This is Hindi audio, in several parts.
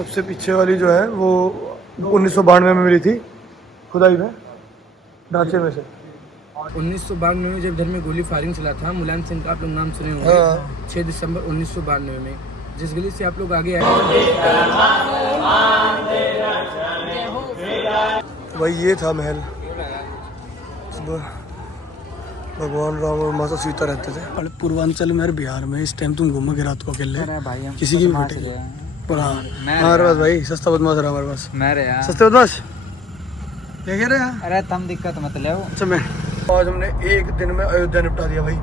सबसे पीछे वाली जो है वो 1992 में मिली थी खुदाई में, ढांचे में से। 1992 में जब इधर में गोली फायरिंग चला था, मुलायम सिंह का आप लोग नाम सुने होंगे। 6 दिसंबर 1992 में जिस गली से आप लोग आगे आए, भाई ये था महल। भगवान राम और माता सीता रहते थे। अरे पूर्वांचल में, बिहार में इस टाइम तुम घूमोगे रात को अकेले किसी की भी बेटे हमारे पास भाई सस्ता बदमाश रहा हमारे पास। सस्ते बदमाश क्या कह रहे हैं? अरे तुम दिक्कत मत ले। अच्छा मैं आज हमने एक दिन में अयोध्या निपटा दिया भाई,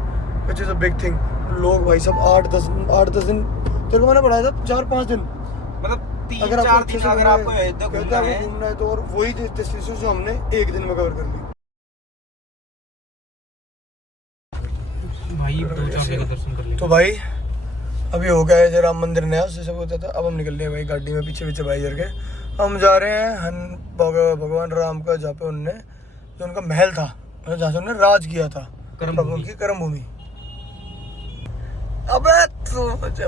which is a big thing. लोग भाई सब 8-10 दिन, तो मैंने पढ़ाया था 4-5 दिन, मतलब 3-4 दिन अगर आपको अयोध्या घूमना है तो, और वही डिस्टेंस जो हमने एक दिन में कवर कर ली भाई। 2-4 जगह दर्शन कर लिए। तो भाई अभी हो गया है जो राम मंदिर नया, उससे सब होता था। अब हम निकल रहे हैं भाई गाड़ी में पीछे भाई जर के। हम जा रहे हैं भगवान राम का, जहाँ पे उनने जो उनका महल था, जहाँ से उन्होंने राज किया था, उनकी कर्म भूमि। अबे तू मुझे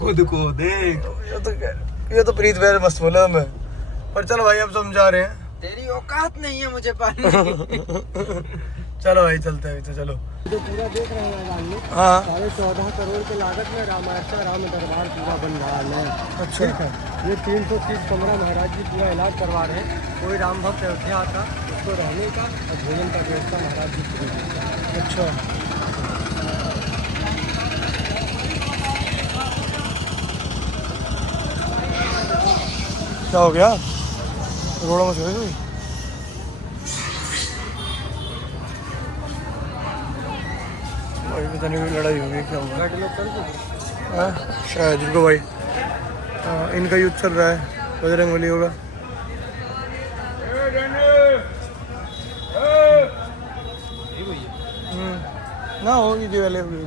खुद को देख। ये तो प्रीत भाई मस्त बोला मैं। पर चलो भाई अब तो हम जा रहे हैं। तेरी औकात नहीं है मुझे पालने की। चलो भाई चलते हैं तो चलो। जो पूरा देख रहे हैं मैदान में, हाँ 14.5 करोड़ की लागत में रामायण राम दरबार पूरा बन रहा है। अच्छा ठीक है, ये 330 कमरा महाराज जी पूरा इलाज करवा रहे हैं। कोई राम भक्त अयोध्या आता उसको रहने का और भोजन का व्यवस्था महाराज जी पूरी करते हैं। अच्छा क्या हो गया? रोड़ा मच गई कोई? भाई पता नहीं कोई लड़ाई हो गई, क्या होगा? हाँ शायद इनको भाई, इनका युद्ध चल रहा है, बजरंगबली होगा। ना होगी जी वाले होगी।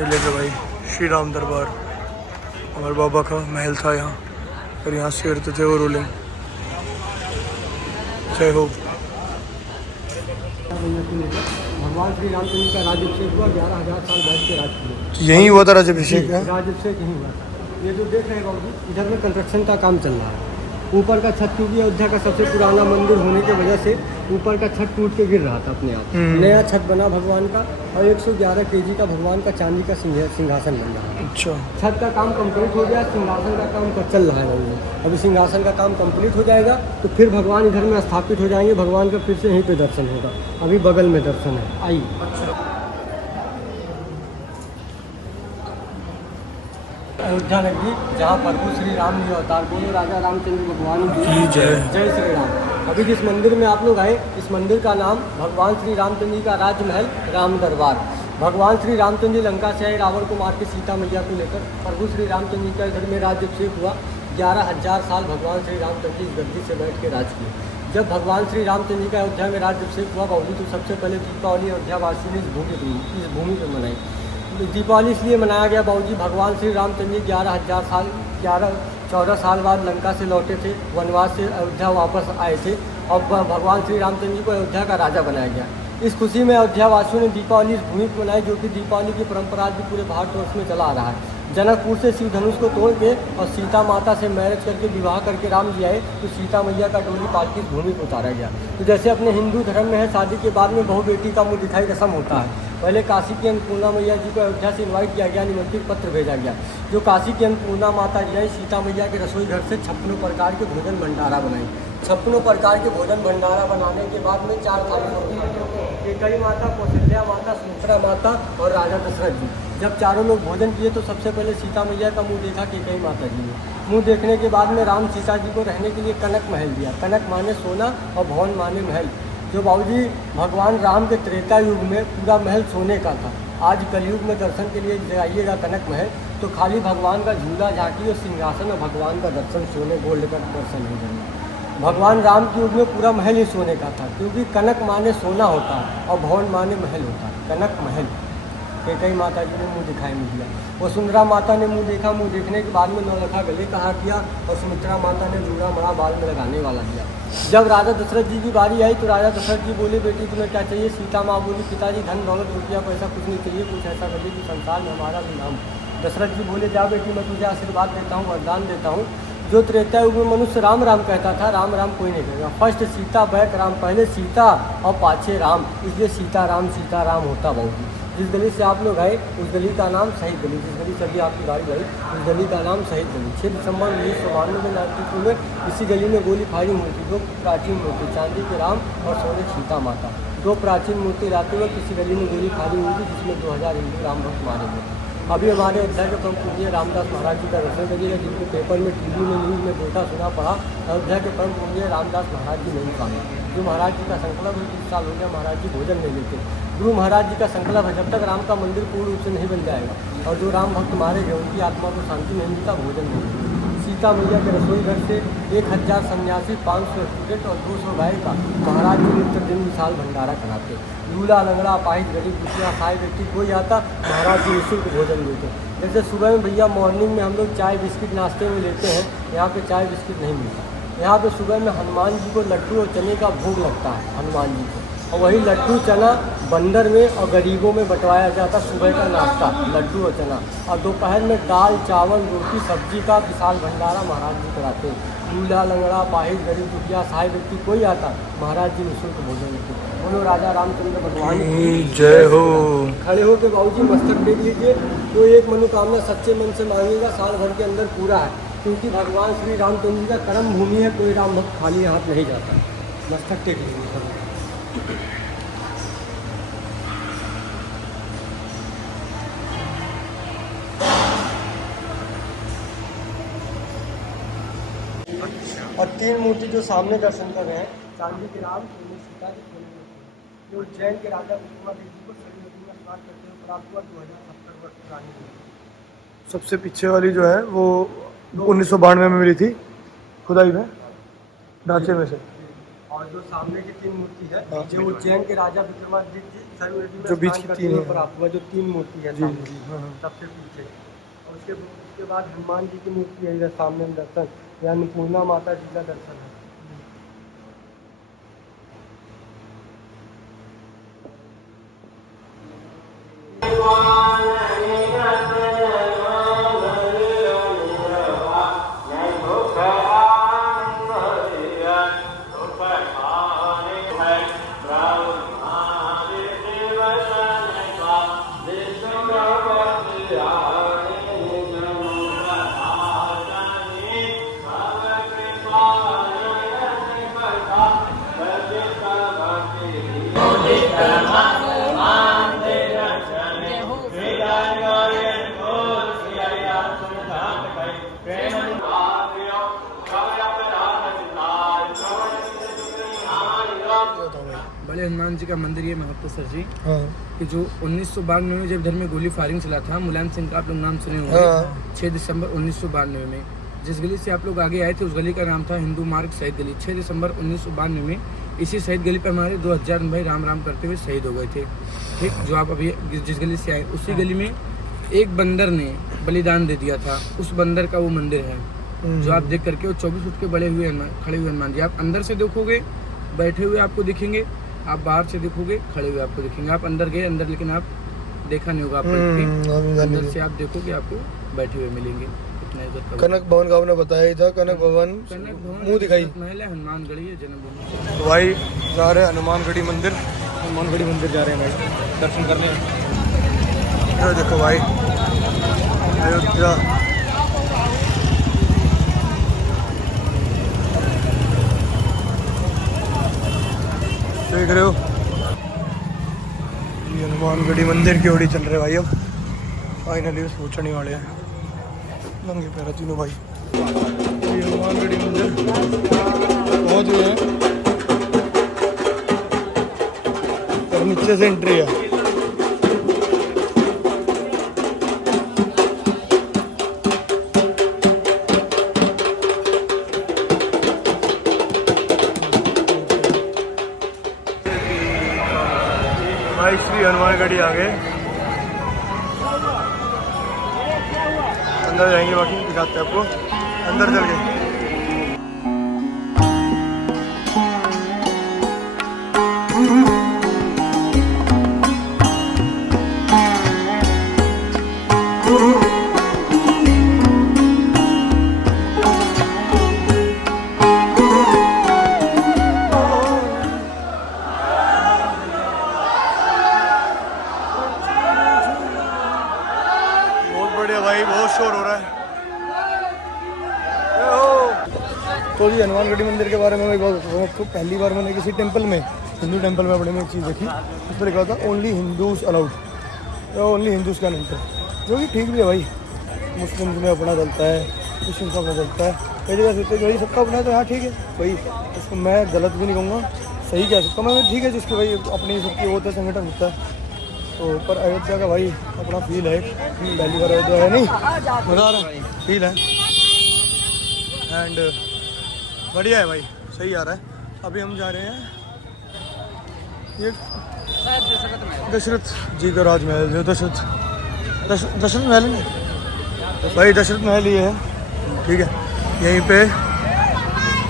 लेके भाई श्री राम दरबार, हमारे बाबा का महल था यहाँ, और यहाँ से करते थे वो रूलिंग। जय हो। भगवान श्री रामचंद्र का राज्यभिषेक हुआ, 11,000 साल बैठ के राज किए। यही हुआ था राज्यभिषेक? राज्यभिषेक यही हुआ था। ये जो देख रहे हैं बाबू, इधर में कंस्ट्रक्शन का काम चल रहा है। ऊपर का छत, क्योंकि अयोध्या का सबसे पुराना मंदिर होने की वजह से ऊपर का छत टूट के गिर रहा था अपने आप। नया छत बना भगवान का, और 111 kg का भगवान का चांदी का सिंहासन बन रहा है। अच्छा छत का काम कंप्लीट हो गया, सिंहासन का काम चल रहा है अभी। अभी सिंहासन का काम कंप्लीट हो जाएगा तो फिर भगवान इधर में स्थापित हो जाएंगे। भगवान का फिर से यहीं पे दर्शन होगा। अभी बगल में दर्शन है, आइए। अयोध्या नगरी, जहाँ प्रभु श्री राम ने अवतार, बोलो राजा रामचंद्र भगवान की जय। जय श्री राम। अभी जिस मंदिर में आप लोग आए, इस मंदिर का नाम भगवान श्री रामचंद्र जी का राजमहल राम दरबार। भगवान श्री रामचंद्र जी लंका से आए, रावण को मार के सीता मैया को लेकर प्रभु श्री रामचंद्र जी का इधर में राज्यभिषेक हुआ। 11,000 साल भगवान श्री रामचंद्र जी इस गद्दी से बैठ के राज किए। जब भगवान श्री रामचंद्र जी का अयोध्या में राज्यभिषेक हुआ बाबू, तो सबसे पहले दीपावली अयोध्या वासियों ने इस भूमि पर मनाई। दीपावली इसलिए मनाया गया बाबूजी, भगवान श्री रामचंद्र जी 14 साल बाद लंका से लौटे थे, वनवास से अयोध्या वापस आए थे, और भगवान श्री रामचंद्र जी को अयोध्या का राजा बनाया गया। इस खुशी में अयोध्या वासियों ने दीपावली इस भूमि पर मनाई, जो कि दीपावली की परंपरा भी पूरे भारतवर्ष में चला आ रहा है। जनकपुर से शिव धनुष को तोड़ के और सीता माता से मैरिज करके विवाह करके राम जी आए, तो सीता मैया का डोली पालकी इस भूमि को उतारा गया। तो जैसे अपने हिंदू धर्म में है, शादी के बाद में बहू बेटी का मुँह दिखाई रस्म होता है। पहले काशी की अन्नपूर्णा मैया जी को अयोध्या से इनवाइट किया गया, निमंत्रित पत्र भेजा गया। जो काशी की अन्नपूर्णा माता जी आई, सीता मैया के रसोई घर से 56 प्रकार के भोजन भंडारा बनाई। 56 प्रकार के भोजन भंडारा बनाने के बाद में 4 थाली केकई माता, कौशल्या माता, सुमित्रा माता और राजा दशरथ जी। जब चारों लोग भोजन किए तो सबसे पहले सीता मैया का मुंह देखा केकई माता जी ने। मुंह देखने के बाद में राम सीता जी को रहने के लिए कनक महल दिया। कनक माने सोना और भवन माने महल। जो बाबूजी भगवान राम के त्रेता युग में पूरा महल सोने का था। आज कलयुग में दर्शन के लिए जाइएगा कनक महल, तो खाली भगवान का झूला, झांकी और सिंहासन और भगवान का दर्शन सोने गोल्ड का दर्शन हो जाएगा। भगवान राम के युग में पूरा महल ही सोने का था, क्योंकि कनक माने सोना होता है और भवन माने महल होता है। कनक महल। केकई माता जी ने मुँह दिखाई नहीं दिया। वसुंधरा माता ने मुँह देखा, मुँह देखने के बाद में नौलखा गले कहा किया, और सुमित्रा माता ने जूड़ा मड़ा बाल में लगाने वाला दिया। जब राजा दशरथ जी की बारी आई तो राजा दशरथ जी बोले, बेटी तुम्हें क्या चाहिए? सीता माँ बोली, पिताजी धन दौलत रुपया पैसा कुछ नहीं चाहिए, कुछ ऐसा करिए कि संसार में हमारा भी नाम। दशरथ जी बोले, जा बेटी मैं तुझे आशीर्वाद देता हूँ, वरदान देता हूँ। जो त्रेता युग में मनुष्य राम राम कहता था, राम राम कोई नहीं कहेगा। फर्स्ट सीता बैक राम, पहले सीता और पाछे राम, इसलिए सीता राम होता बहुत। जिस गली से आप लोग आए उस गली का नाम शहीद गली, जिस गली से अभी आपकी गाड़ी गई उस गली का नाम शहीद गली। 6 दिसंबर 1992 में नागपुर में इसी गली में गोली फायरिंग हुई थी। 2 प्राचीन मूर्ति, चांदी के राम और सोने सीता माता, 2 प्राचीन मूर्ति रातों में किसी गली में गोली फायरिंग हुई थी, जिसमें 2000 हिंदू राम भक्त मारे गए। अभी हमारे अयोध्या के परम पूज्य रामदास महाराज जी का दर्शन करिएगा, जिनको पेपर में, टीवी में, न्यूज़ में देखा सुना पढ़ा। अयोध्या के परम पूज्य रामदास महाराज जी नहीं पाए। जो महाराज जी का संकल्प है, 30 साल हो गया महाराज जी भोजन नहीं लेते। गुरु महाराज जी का संकल्प है, जब तक राम का मंदिर पूर्ण रूप से नहीं बन जाएगा और जो राम भक्त मारे गए उनकी आत्मा को शांति नहीं मिलता, भोजन नहीं मिलता। सीता मैया के रसोई घर से 1000 सन्यासी, 500 स्टूडेंट और 200 गाय का महाराज जी नित्य दिन विशाल भंडारा कराते। लूला लंगड़ा पाहिज गरीब दुखिया खाए व्यक्ति कोई आता, महाराज जी निःशुल्क भोजन देते। जैसे सुबह में भैया मॉर्निंग में हम लोग चाय बिस्किट नाश्ते में लेते हैं, यहाँ पे चाय बिस्किट नहीं मिलता। यहाँ पे सुबह में हनुमान जी को लड्डू और चने का भोग लगता है हनुमान जी को, और वही लड्डू चना बंदर में और गरीबों में बंटवाया जाता सुबह का नाश्ता, लड्डू और चना। और दोपहर में दाल चावल रोटी सब्जी का विशाल भंडारा महाराज जी कराते हैं। लूला लंगड़ा पाहिज गरीब दुखिया सहाय व्यक्ति कोई आता, महाराज जी निःशुल्क भोजन देते। बोलो राजा रामचंद्र भगवान की जय हो। खड़े होकर बाबूजी मस्तक टेक लीजिए। तो एक मनोकामना सच्चे मन से मांगेगा, साल भर के अंदर पूरा है, क्योंकि भगवान श्री रामचंद्र जी का कर्म भूमि है, कोई राम भक्त खाली हाथ नहीं जाता। मस्तक टेक लीजिए। और 3 मूर्ति जो सामने दर्शन कर रहे हैं, चांदी के राम, सोने सीता के सोने में, जो उज्जैन के राजा विक्रमादित्य जी को सही नदी में स्नान करते हुए प्राप्त हुआ 2070 वर्ष पुरानी मूर्ति। सबसे पीछे वाली जो है वो 1992 में मिली थी खुदाई में, ढांचे में से। और जो सामने की 3 मूर्ति है, हाँ। जो उज्जैन के राजा विक्रमादित्य जी सही नदी में जो बीच स्नान की करते 3 हुए है, प्राप्त हुआ, जो 3 मूर्ति है जी, सामने, जी, हाँ, हाँ। सबसे पीछे। और उसके बाद हनुमान जी की मूर्ति है इधर सामने में दर्शन, या अन्नपूर्णा माता जी का दर्शन है। बड़े हनुमान जी का मंदिर ये महत्व सर जी, हाँ कि जो 1992 में जब इधर में गोली फायरिंग चला था, मुलायम सिंह का आप लोग नाम सुने होंगे। हाँ। 6 दिसंबर 1992 में जिस गली से आप लोग आगे आए थे उस गली का नाम था हिंदू मार्ग शहीद गली। 6 दिसंबर 1992 में इसी शहीद गली पर हमारे 2000 भाई राम राम करते हुए शहीद हो गए थे। ठीक, जो आप अभी जिस गली से आए उसी गली में एक बंदर ने बलिदान दे दिया था, उस बंदर का वो मंदिर है जो आप देख करके, वो 24 फुट के बड़े हुए खड़े हुए हनुमान जी। आप अंदर से देखोगे बैठे हुए आपको दिखेंगे, आप बाहर से देखोगे खड़े हुए आपको दिखेंगे। आप अंदर गए अंदर, लेकिन आप देखा नहीं होगा, आप अंदर से आप देखोगे आपको बैठे हुए मिलेंगे। इतना इज्जत का कनक भवन गाँव ने बताया ही था, कनक भवन मुंह दिखाई महल है, हनुमानगढ़ी है जन्मभूमि। तो भाई जा रहे हैं हनुमानगढ़ी मंदिर, हनुमानगढ़ी मंदिर जा रहे हैं भाई दर्शन करने। ये देखो भाई अयोध्या, देख रहे हो ये हनुमानगढ़ी मंदिर की ओर चल रहे भाई। अब फाइनली बस पहुंचने वाले हैं, नंगे पैर तीनों भाई। ये हनुमानगढ़ी मंदिर पहुंच गए हैं और नीचे से एंट्री है। भाई श्री हनुमानगढ़ी आ गए, अंदर जाएंगे, बाकी दिखाते हैं आपको, अंदर चल गए। शोर हो रहा है। तो जी हनुमानगढ़ी मंदिर के बारे में मैं बात बताऊँ आपको। पहली बार मैंने किसी टेंपल में, हिंदू टेंपल में अपने में एक चीज़ देखी, उस पर लिखा था only Hindus allowed, only Hindus can enter, जो कि ठीक भी है भाई। मुस्लिम्स में अपना चलता है, क्रिश्चियन का अपना चलता है, कई जगह सोचते हैं भाई सबका अपना है, तो हाँ ठीक है भाई, इसको मैं गलत भी नहीं कहूँगा, सही कह सकता हूँ मैं, ठीक है जिसकी भाई अपनी सबकी होता है, संगठन होता है। तो पर अयोध्या का भाई अपना फील है, पहली बार अयोध्या है, नहीं मज़ा आ रहा है, फील है एंड बढ़िया है भाई, सही आ रहा है। अभी हम जा रहे हैं ये दशरथ जी का राजमहल, जो दशरथ महल है भाई, दशरथ महल ही है, ठीक है। यहीं पे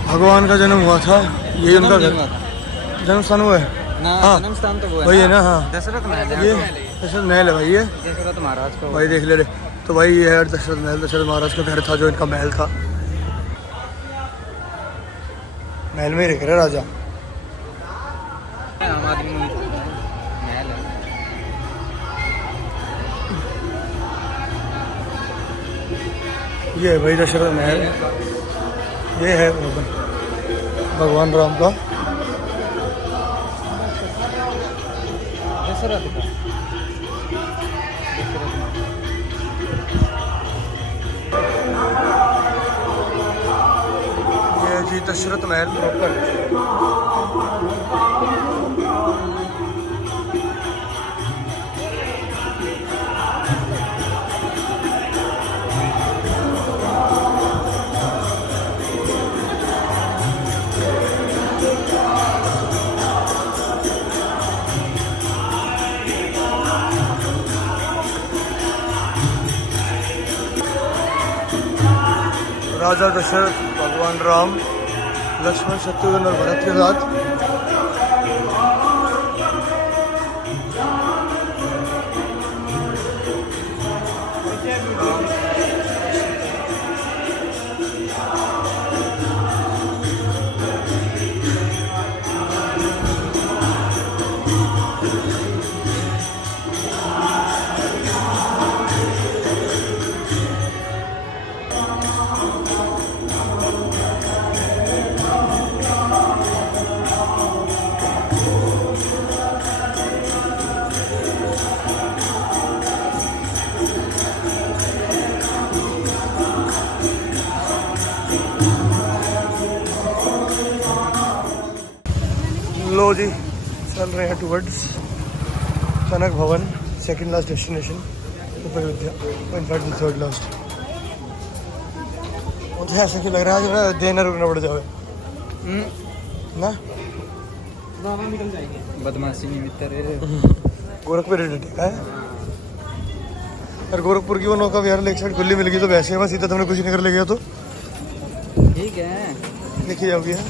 भगवान का जन्म हुआ था, यही उनका जन्म स्थान हुआ है, हाँ जन्म स्थान तो वो वही है ना, हाँ दशरथ महल ये दशरथ महल है भाई, ये दशरथ महाराज का भाई देख ले रे। तो भाई ये है दशरथ महल, दशरथ महाराज का घर था, जो इनका महल था, महल में ही रह रहे राजा। आम आदमी महल है। ये है भाई दशरथ महल, ये है भगवान राम का, दशरथ का ये है जी दशरथ महल प्रॉपर। राजा दशरथ भगवान राम लक्ष्मण शत्रुघ्न और भरत के साथ लो जी चल रहे हैं टूवर्ड्स कनक भवन, second last destination Ayodhya, in fact third last. मुझे ऐसा क्यों लग रहा है आज अयोध्या ना रुकना पड़ जाए ना, निकल जाएंगे बदमाशी मित्र गोरखपुर टेका है यार, गोरखपुर की वो नौका यार लेक साइड खुली मिल गई, तो वैसे है सीधा तुमने कुछ नहीं कर ले गया तो ठीक है, देखी जाओगी है,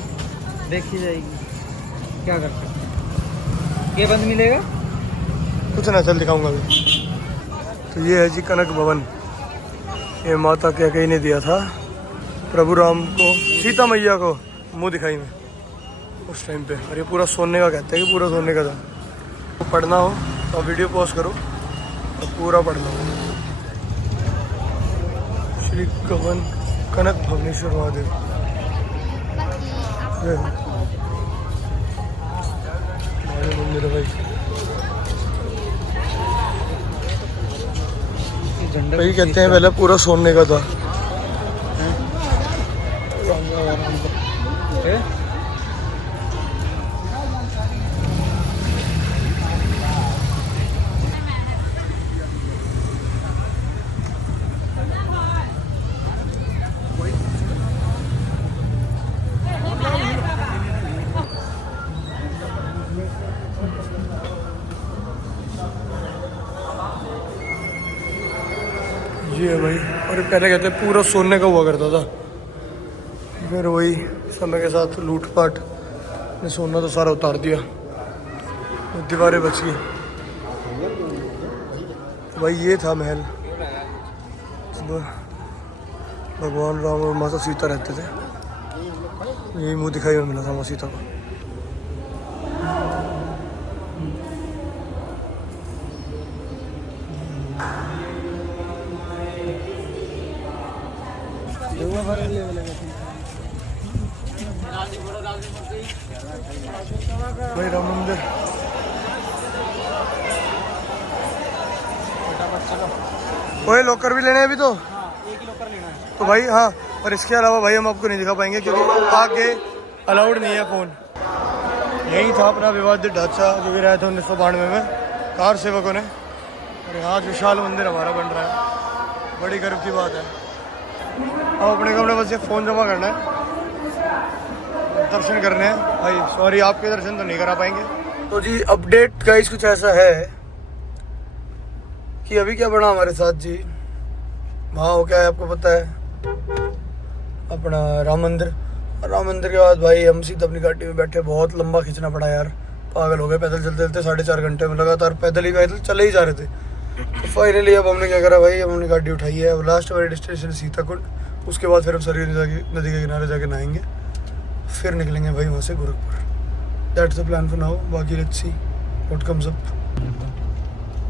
देखी जाएगी, क्या कर सकते, ये बंद मिलेगा कुछ ना, चल दिखाऊंगा अभी। तो ये है जी कनक भवन, ये माता के कहीं ने दिया था प्रभु राम को, सीता मैया को मुंह दिखाई में उस टाइम पे, और ये पूरा सोने का कहते हैं कि पूरा सोने का था। तो पढ़ना हो तो वीडियो पॉज करो और पूरा पढ़ना हो। श्री कवन कनक भवनेश्वर महादेव, मंदिर है भाई, वही कहते हैं पहले पूरा सोने का था। ये है भाई, और पहले कहते हैं पूरा सोने का हुआ करता था, फिर वही समय के साथ लूटपाट ने सोना तो सारा उतार दिया, दीवारें बच गई। भाई ये था महल, भगवान राम और माता सीता रहते थे, यही मुंह दिखाई में मिला था माता सीता को। भाई राम मंदिर कोई लॉकर भी लेने हैं अभी तो एक लॉकर लेना है। तो भाई हाँ, और इसके अलावा भाई हम आपको नहीं दिखा पाएंगे क्योंकि आगे अलाउड नहीं है फ़ोन। यही था अपना विवादित ढांचा जो भी रहा था 1992 में कार सेवकों ने, और यहाँ विशाल मंदिर हमारा बन रहा है, बड़ी गर्व की बात है। अब अपने को अपने बस ये फ़ोन जमा करना है, दर्शन करने हैं भाई। सॉरी आपके दर्शन तो नहीं करा पाएंगे। तो जी अपडेट गाइस कुछ ऐसा है कि अभी क्या बना हमारे साथ जी, वहाँ हो क्या है आपको पता है, अपना राम मंदिर। राम मंदिर के बाद भाई हम सीधा अपनी गाड़ी में बैठे, बहुत लंबा खींचना पड़ा यार, पागल हो गए। पैदल चलते चलते 4.5 घंटे में लगातार पैदल चले ही जा रहे थे। तो फाइनली अब हमने क्या करा भाई, हम अपनी गाड़ी उठाई है। अब लास्ट वाली डेस्टिनेशन सीताकुंड, उसके बाद फिर हम सरयू नदी के किनारे जाके नहाएंगे, फिर निकलेंगे भाई वहाँ से Gorakhpur. That's the plan for now, बाकी let's see what comes up.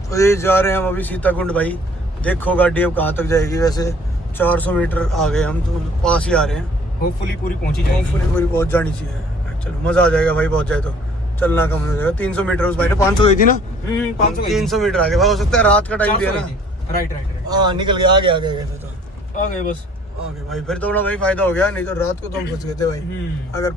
तो ये जा रहे हैं हम अभी सीताकुंड भाई। देखो गाड़ी अब कहाँ तक जाएगी, वैसे 400 मीटर आ गए हम, तो पास ही आ रहे हैं। होपफुली पूरी पहुंची जाएगी। होपफुली पूरी पहुँच जानी चाहिए। चलो मज़ा आ जाएगा भाई, पहुँच जाए तो। चलना कम हो जाएगा। 300 मीटर उस भाई ने 500 गई थी ना, 300 मीटर आगे भाई। हो सकता है रात का टाइम भी है ना। राइट। हाँ निकल गया, आगे गए थे तो आ गए बस। आगे भाई, फिर तो ना भाई फायदा हो गया, नहीं तो रात को तो हम फंस गए थे भाई। अगर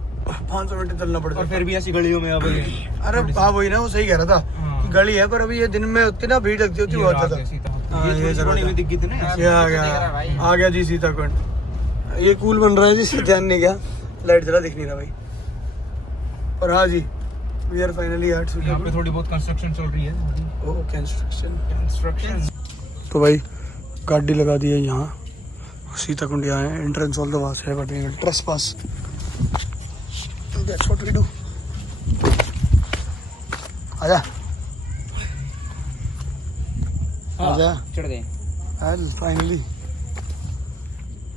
500 मीटर चलना पड़ता और फिर भी ऐसी गलियों में अब अरे हाँ वही ना, वो सही कह रहा था कि गली है, पर अभी ये दिन में उतनी ना भीड़ लगती होती बहुत ज्यादा। ये दिख गई थी ना, ये आ गया जी सीताकुंड। ये कूल बन रहा है जी, ध्यान नहीं गया, लाइट जरा दिख नहीं रहा भाई। पर हाँ जी वी आर फाइनली एट यहाँ पे सीताकुंड। थोड़ी बहुत कंस्ट्रक्शन चल रही है। ओह कंस्ट्रक्शन। कंस्ट्रक्शन तो भाई गाड़ी लगा दी है यहाँ, सीताकुंड यहाँ है, एंट्रेंस ऑल द वहाँ से है, but trespass. That's what we do. आजा आजा चढ़ गए। फाइनली।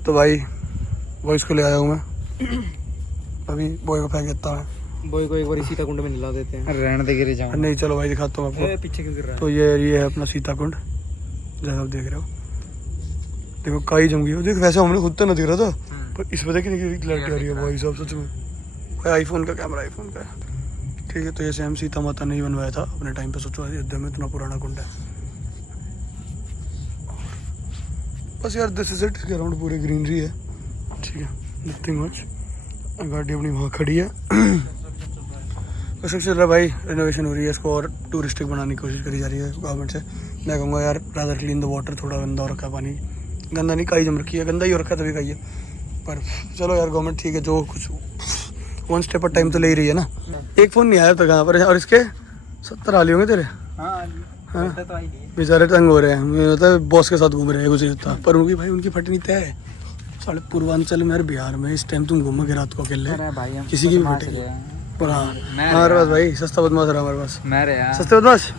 तो भाई बॉयज को ले आया हूँ मैं, अभी बॉय को फेंक देता हूँ। बॉय को एक बार सीताकुंड में निला देते हैं। रहने दे, गिर जाऊँ। नहीं चलो भाई दिखाता हूँ आपको। पीछे क्यों गिर रहा है? तो ये है अपना सीताकुंड, जैसा आप देख रहे हो। देखो काई जम गई हो, देख वैसे हमने खुद तो ना दिख रहा था, पर इस वजह की क्लैरिटी आ रही है भाई साहब सच में। भाई आईफोन का कैमरा, आईफोन का है। ठीक है, तो ये सेम सीता माता ने ही बनवाया था अपने टाइम पे। सोचो अयोध्या में इतना पुराना कुंड है। बस यार दिस इज इट, इसके अराउंड पूरी ग्रीनरी है। ठीक है, नथिंग मच। गाड़ी अपनी वहाँ खड़ी है। चल रहा है भाई, रिनोवेशन हो रही है, इसको और टूरिस्टिक बनाने की कोशिश करी जा रही है गवर्नमेंट से। मैं कहूँगा यार रादर क्लीन द वाटर, थोड़ा गंदा हो रखा है पानी, गंदा नहीं काई जम रखी है, गंदा ही हो रखा है तभी काई है। पर चलो यार गवर्नमेंट ठीक है, जो कुछ वन स्टेप पर टाइम तो ले ही रही है ना। एक फ़ोन नहीं आया तो कहाँ पर, और इसके 70 हाली होंगे तेरे। हाँ बेचारे तंग हो रहे हैं, मतलब बॉस के साथ घूम रहे हैं कुछ इतना, पर उनकी भाई उनकी फटनी तय है। साढ़े पूर्वांचल में यार बिहार में इस टाइम तुम घूमोगे रात को अकेले, किसी की भी फटेगी। पर हाँ हमारे पास भाई सस्ता बदमाश रहा हमारे पास। मैं सस्ते बदमाश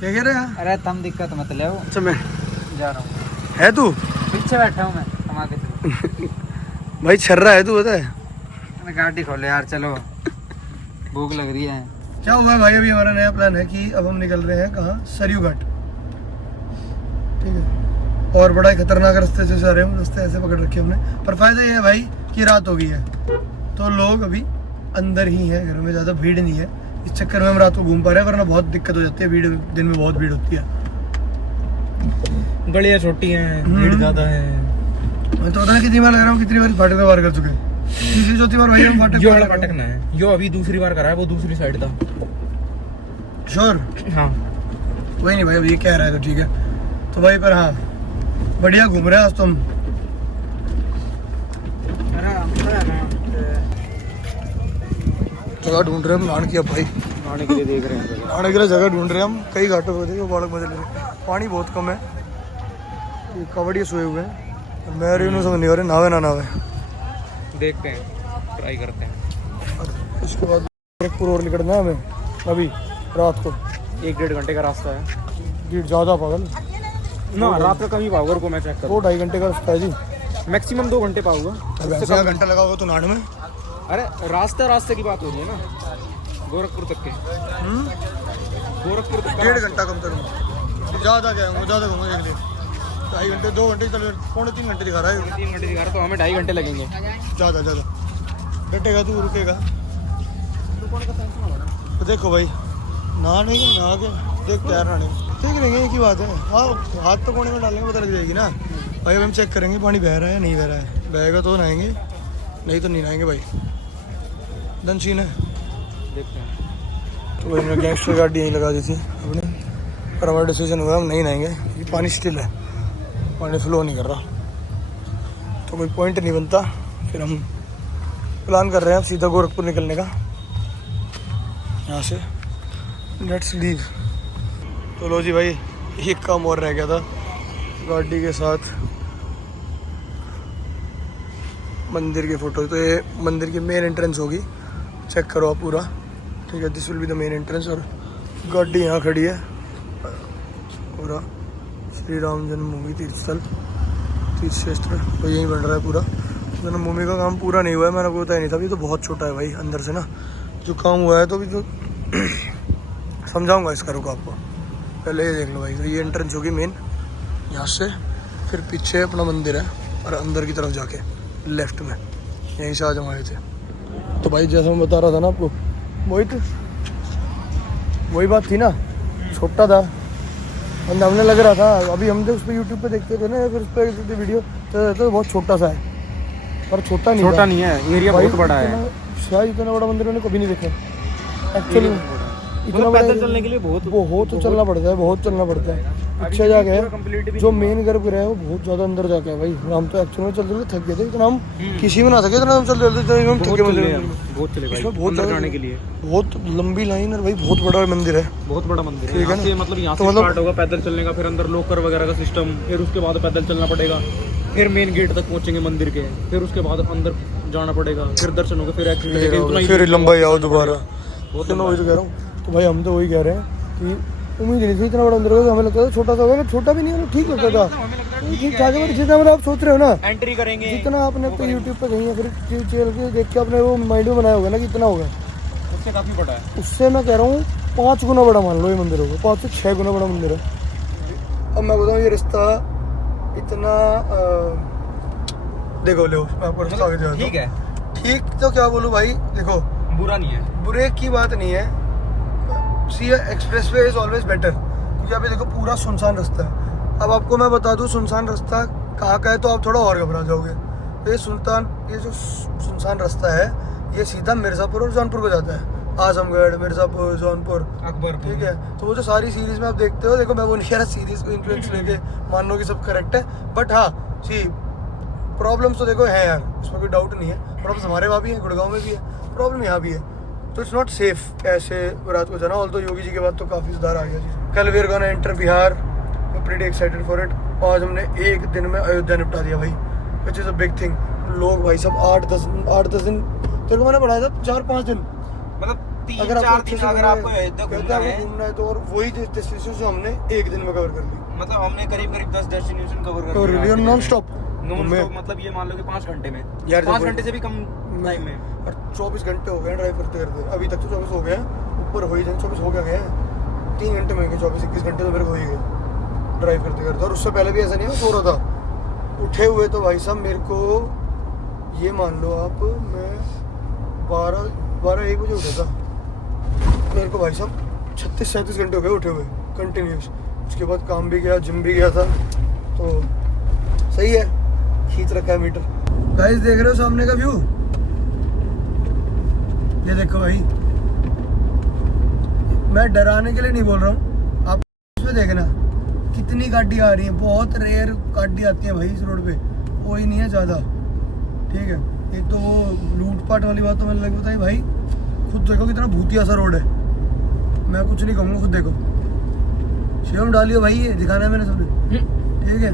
क्या कह रहे हैं? अरे तुम दिक्कत मत ले। अच्छा मैं जा रहा हूँ, है तू पीछे बैठा हूँ मैं तुम्हारे। भाई छर्रा है तू, पता है। गाड़ी खोले यार, चलो भूख लग रही है। क्या हुआ है भाई, अभी हमारा नया प्लान है कि अब हम निकल रहे हैं कहाँ, सरयू घाट। ठीक है, और बड़ा ही खतरनाक रास्ते से जा रहे हैं हम, रास्ते ऐसे पकड़ रखे हमने। पर फायदा ये है भाई कि रात हो गई है, तो लोग अभी अंदर ही हैं, घर में ज़्यादा भीड़ नहीं है। इस चक्कर में हम रात को घूम पा रहे हैं, वरना बहुत दिक्कत हो जाती है, भीड़ दिन में बहुत भीड़ होती है। गलियाँ छोटी हैं, भीड़ ज़्यादा है। मैं तो पता नहीं कितनी बार लग रहा हूँ, कितनी बार फाटक में पार कर चुके हैं। तीसरी चौथी बार भाई हम फाटक ना है, यो अभी दूसरी बार करा है, वो दूसरी साइड था। श्योर? हाँ वही नहीं भाई, अब ये कह रहा है तो ठीक है। तो भाई पर हाँ बढ़िया घूम रहे हैं आज तो हम। जगह ढूंढ रहे हैं हम नहाने की, अब भाई नहाने के लिए देख रहे हैं। नहाने के लिए जगह ढूंढ रहे हैं हम, कई घाटों पर देखिए बालक मजे ले रहे हैं। पानी बहुत कम है, ये कबड्डी सोए हुए हैं, मैं इन्होंने समझ नहीं आ रहे नावे ना नावे। देखते हैं, ट्राई करते हैं। और इसके बाद गोरखपुर और निकलना है हमें अभी रात को। 1-1.5 घंटे का रास्ता है। भीड़ ज़्यादा पागल ना, रात का कम ही पाऊंगा को मैं चेक कर। 2-2.5 घंटे का रास्ता है जी, मैक्सिमम 2 घंटे पाऊंगा। वैसे घंटा लगा होगा तो नाड़ में। अरे रास्ते की बात हो रही है ना, गोरखपुर तक के। गोरखपुर तक 1.5 घंटा कम करूँगा, ज़्यादा क्या होंगे, ज़्यादा घूमूंगा इसलिए। 2.5 घंटे 2 घंटे चल 3 घंटे दिखा रहा है 3 घंटे दिखा रहा, तो हमें 2.5 घंटे लगेंगे। ज़्यादा बैठेगा तू रुकेगा तो देखो भाई नहा नहीं नहा के देख तैयार नहाने देख लेंगे एक ही बात है। हाँ हाथ तो कोने में डालेंगे पता लग जाएगी ना भाई। अब हम चेक करेंगे पानी बह रहा है या नहीं बह रहा है, बहेगा तो नहाएंगे नहीं तो नहीं नहाएंगे भाई। डन सीन है, देखते हैं। तो भाई गैंगस्टर गाड़ी यहीं लगा दी थी अपने, पर हमारा डिसीजन हुआ हम नहीं नहाएंगे, ये पानी स्टिल है, पानी फ्लो नहीं कर रहा तो कोई पॉइंट नहीं बनता। फिर हम प्लान कर रहे हैं सीधा गोरखपुर निकलने का यहाँ से। Let's leave. तो लो जी भाई एक काम और रह गया था गाड़ी के साथ, मंदिर की फ़ोटो। तो ये मंदिर की मेन एंट्रेंस होगी, चेक करो आप पूरा, ठीक है। This will be the main entrance और गाड़ी यहाँ खड़ी है। पूरा श्री राम जन्मभूमि तीर्थस्थल तीर्थ क्षेत्र तो यहीं बन रहा है पूरा। जन्मभूमि का काम पूरा नहीं हुआ है, मैंने आपको बताया नहीं था। अभी तो बहुत छोटा है भाई अंदर से ना जो काम हुआ है, तो अभी तो समझाऊंगा इसका, रुको आपको पहले ये देख लो भाई। तो ये एंट्रेंस होगी मेन यहाँ से, फिर पीछे अपना मंदिर है और अंदर की तरफ जाके लेफ्ट में यहीं से आज हम आए थे। तो भाई जैसा मैं बता रहा था ना आपको, वही बात थी ना, छोटा था और हमने लग रहा था, अभी हम तो उस पर यूट्यूब पे देखते थे ना, फिर उस पर देखते वीडियो तो बहुत छोटा सा है, पर छोटा नहीं है, एरिया बहुत बड़ा है। शायद इतना बड़ा मंदिर मैंने कभी नहीं देखा एक्चुअली। इतना पैदल चलने के लिए बहुत चलना पड़ता है, बहुत चलना पड़ता है। पीछे जाके है जो मेन गर्भगृह है वो बहुत ज़्यादा अंदर जाके है भाई। हम तो एक्चुअली में चलते थक गए थे, इतना हम किसी में ना सके, इतना हम चलते हम थक गए मंदिर में। बहुत जाने के लिए बहुत लंबी लाइन है भाई, बहुत बड़ा मंदिर है, बहुत बड़ा मंदिर ठीक है ना। मतलब यहाँ से स्टार्ट होगा पैदल चलने का, फिर अंदर लॉकर वगैरह का सिस्टम, फिर उसके बाद पैदल चलना पड़ेगा, फिर मेन गेट तक पहुंचेंगे मंदिर के, फिर उसके बाद अंदर जाना पड़ेगा, फिर दर्शन होगा, फिर लंबा आओ दोबारा। वही तो कह रहा हूँ। तो भाई हम तो वही कह रहे हैं कि उम्मीद नहीं थी इतना बड़ा मंदिर होगा, हमें लगता था छोटा सा होगा, छोटा भी नहीं है, ठीक लगता था, ठीक ठाक है। जितना मतलब आप सोच रहे हो ना एंट्री करेंगे, जितना आपने अपने यूट्यूब पे कहीं फिर चल के देख के अपने वो माइंड में बनाया होगा ना कि इतना होगा, उससे काफी बड़ा है। उससे मैं कह रहा हूँ 5 गुना बड़ा मान लो ये मंदिर होगा, 5 से 6 गुना बड़ा मंदिर है। अब मैं बताऊँ ये रिश्ता इतना देखो लो, मैं आपको रिश्ता आगे जाता हूं। ठीक है, ठीक तो क्या बोलूँ भाई, देखो बुरा नहीं है, बुरे की बात नहीं है। See expressway is always better, क्योंकि अभी देखो पूरा सुनसान रास्ता है। अब आपको मैं बता दूं सुनसान रास्ता कहाँ का है तो आप थोड़ा और घबरा जाओगे। तो ये जो सुनसान रास्ता है ये सीधा मिर्ज़ापुर और जौनपुर को जाता है, आजमगढ़, मिर्ज़ापुर, जौनपुर, अकबर, ठीक है। तो वो जो सारी सीरीज़ में आप देखते हो, देखो मैं वो नहीं कह रहा सीरीज़ को इन्फ्लुएंस लेके मान लो कि सब करेक्ट है, बट हाँ सी प्रॉब्लम्स तो देखो है यार, उसमें कोई डाउट नहीं है। प्रॉब्लम्स हमारे वहाँ भी है, गुड़गांव में भी है, प्रॉब्लम यहाँ भी है। तो इट्स नॉट सेफ ऐसे रात को जाना। ऑल तो योगी जी के बाद तो काफ़ी सुधार आ गया जी। कल we are gonna enter Bihar, we pretty excited for it. आज हमने एक दिन में अयोध्या निपटा दिया भाई, which is a big thing. लोग भाई सब 8-10 दिन तो मैंने बढ़ाया था 4-5 दिन, मतलब अगर आपको अयोध्या घूमना है तो, और वही डेस्टिनेशन जो हमने एक दिन में कवर कर ली। मतलब हमने करीब 10 डेस्टिनेशन कवर कर लिया नॉन स्टॉप। मतलब ये मान लो कि 5 घंटे में यार 5 घंटे से भी कम टाइम में, और 24 घंटे हो गए ड्राइव करते करते। अभी तक तो 24 हो गए, ऊपर हो ही जाए 24 हो गया है। 3 घंटे में 24-21 घंटे तो मेरे को हो ही गए ड्राइव करते करते। और उससे पहले भी ऐसा नहीं है सो रहा था, उठे हुए तो भाई साहब मेरे को ये मान लो आप, मैं 12-1 बजे उठा था। मेरे को भाई साहब 36-37 घंटे हो गए उठे हुए कंटिन्यूस। उसके बाद काम भी गया, जिम भी गया था, तो सही है, खींच रखा है मीटर। गाइस देख रहे हो सामने का व्यू, ये देखो भाई। मैं डराने के लिए नहीं बोल रहा हूँ, आप इसमें देखना कितनी गाड़ी आ रही है, बहुत रेयर गाड़ी आती है भाई इस रोड पे, कोई नहीं है ज़्यादा, ठीक है। एक तो वो लूटपाट वाली बात तो मैंने लग बताई भाई, खुद देखो कितना भूतिया सा रोड है। मैं कुछ नहीं कहूँगा, खुद देखो, शिवम डालियो भाई, ये दिखाना है मैंने सबने, ठीक है।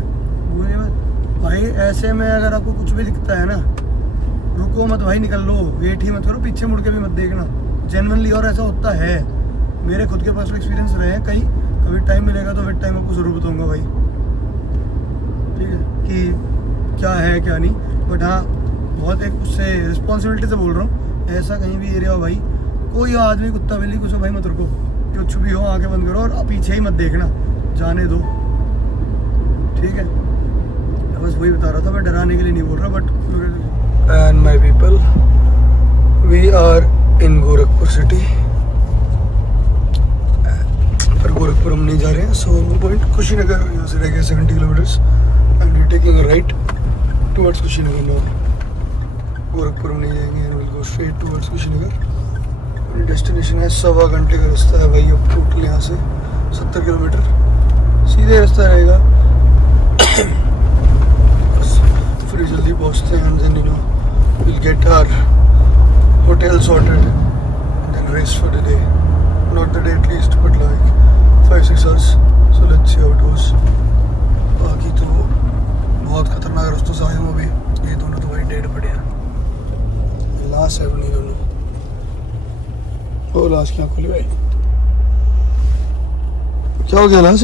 भूलिए मत भाई, ऐसे में अगर आपको कुछ भी दिखता है ना, रुको मत भाई, निकल लो, वेट ही मत करो, पीछे मुड़ के भी मत देखना जेन्युइनली। और ऐसा होता है, मेरे खुद के पर्सनल एक्सपीरियंस रहे हैं कई, कभी टाइम मिलेगा तो फिर टाइम आपको ज़रूर बताऊंगा भाई, ठीक है, कि क्या है क्या नहीं। बट हाँ बहुत एक उससे रिस्पॉन्सिबिलिटी से बोल रहा हूँ, ऐसा कहीं भी एरिया हो भाई, कोई आदमी कुत्ता बिल्ली कुछ हो भाई मत रुको, कुछ भी हो आंखें बंद करो और पीछे ही मत देखना, जाने दो, ठीक है। बस वही बता रहा था, मैं डराने के लिए नहीं बोल रहा, but and my people, we are in Gorakhpur city. पर गोरखपुर हम नहीं जा रहे हैं, सो पॉइंट कुशीनगर, यहाँ से रह गए 70 kilometres and we taking a right towards Kushinagar now. Gorakhpur हम नहीं जाएंगे and will go straight towards Kushinagar. Destination है 1.25 घंटे का रास्ता है भाई, अब टोटल यहाँ से 70 किलोमीटर सीधे रास्ता रहेगा। बस फिर जल्दी पहुँचते हैं and then you know will get our hotel sorted and then race for the day, not the day at least but like 5-6 hours, so let's see how it goes। बाकी तो बहुत खतरनाक रास्तों से आए हूँ अभी, ये दोनों तो भाई डेड पड़े हैं, लाश है अपनी दोनों। ओ लाश क्या खुली भाई, क्या हो गया लाश?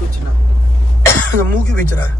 कुछ ना मुंह क्यों बेच रहा है?